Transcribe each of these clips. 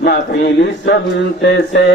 মাহফিল চলতেছে।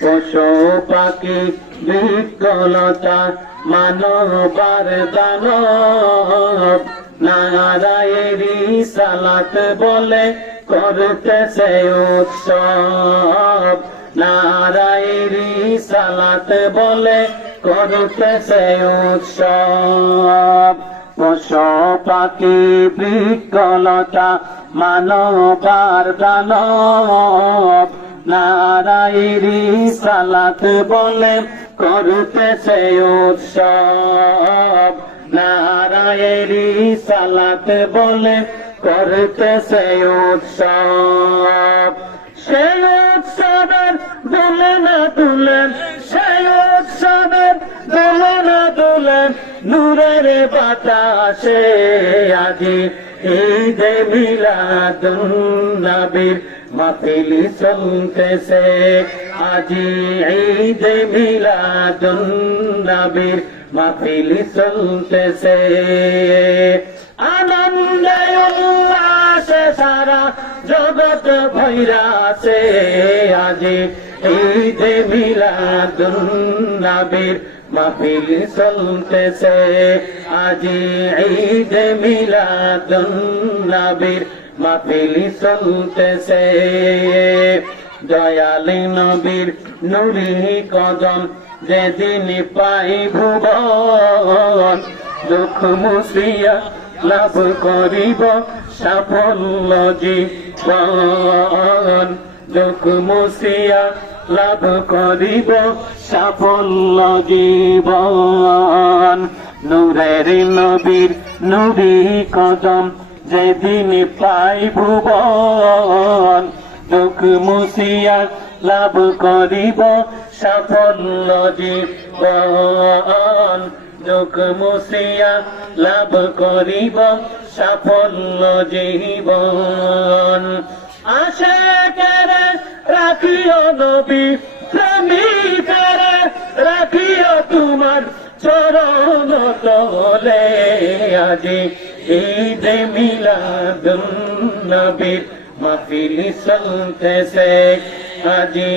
পশু পাখি বৃক্ষলতা মানবার দানব নারায়ে রিসালাত বলে করতেছে উৎসব। নারায়ে রিসালাত বলে করতেছে উৎসব। পশু পাখি বৃক্ষলতা মানবার দানব নারায়ে রিসালাত বলে করতেছে উৎসব। নারায়ে রিসালাত বলে করতেছে উৎসব। সেই উৎসবের দোলনা দুলেন, সেই উৎসবের দোলনা দুলেন নূরের বাতাসে। আজি ঈদে মিলাদুন নবীর মাহফিল চলতেছে। আজি ঈদে মিলাদুন নবীর মাহফিল চলতেছে। আনন্দে উল্লাসে সারা জগৎ ভৈরা আছে। আজি ঈদে মিলাদুন নবীর মাহফিল চলতেছে। আজি ঈদে মিলাদুন নবীর মাহফিল চলতেছে। দয়ালি নবীর নুরি কদম যেদিন পাই ভুবন, দুঃখ মুছিয়া লাভ করিব সাফল্য জীবন। দুঃখ মুছিয়া লাভ করিব সাফল্য জীবন। নূরের নবীর নুরি কদম যেদিন পাই ভুবন, দুঃখ মুছিয়া লাভ করিব সাফল্য জীবন। দুঃখ মুছিয়া লাভ করিব সাফল্য জীবন। আশিকেরে রাখিও নবী, প্রেমিকেরে রাখিও তোমার চরণ তলে। আজি ঈদে মিলাদুন নবীর মাহফিল চলতেছে। আজি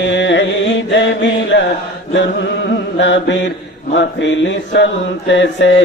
ঈদে মিলাদুন নবীর মাহফিল চলতেছে।